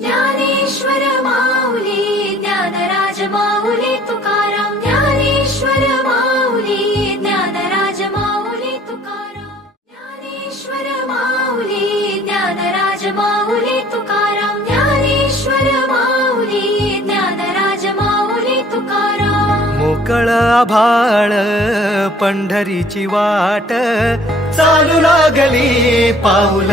ज्ञानेश्वर माऊली ज्ञानराज माऊली तुकाराम ज्ञानेश्वर माऊली ज्ञानराज माऊली तुकाराम ज्ञानेश्वर माऊली ज्ञानराज माऊली तुकाराम ज्ञानेश्वर माऊली ज्ञानराज माऊली तुकाराम. मोकळ आभाळ पंढरीची वाट चालू लागली पाऊल.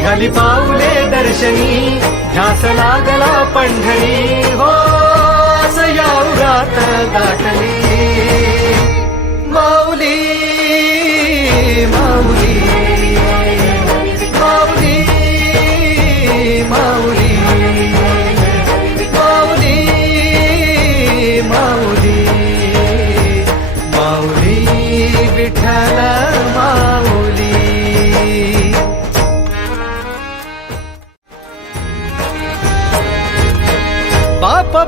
निघाली पाऊले दर्शनी ध्यास लागला पंढरी. हो असं या उरात गाठली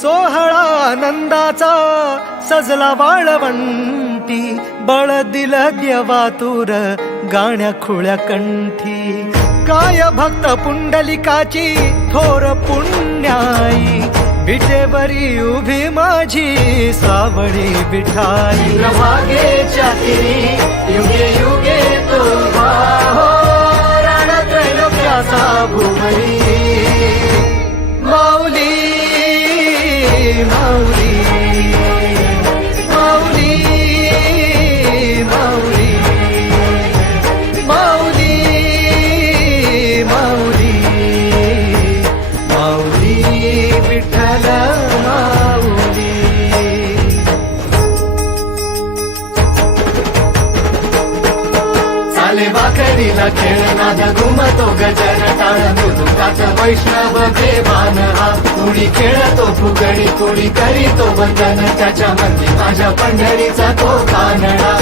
सोहळा आनंदाचा सजला वाळवंटी बळ दिल देवातूर गाण्या खुळ्या कंठी. काय भक्त पुंडलिकाची थोर पुण्याई विटेवरी उभी माझी सावळी बिठाई. मागे युगे युगे तो हो भुवरी चाले बाकरीला खेळ घुमतो गजर टाळ मृदुकाचा वैष्णव देवान. हा कुणी खेळतो फुगडी कुणी करीतो बंधन त्याच्या मंदी माझ्या पंढरीचा तो कानडा.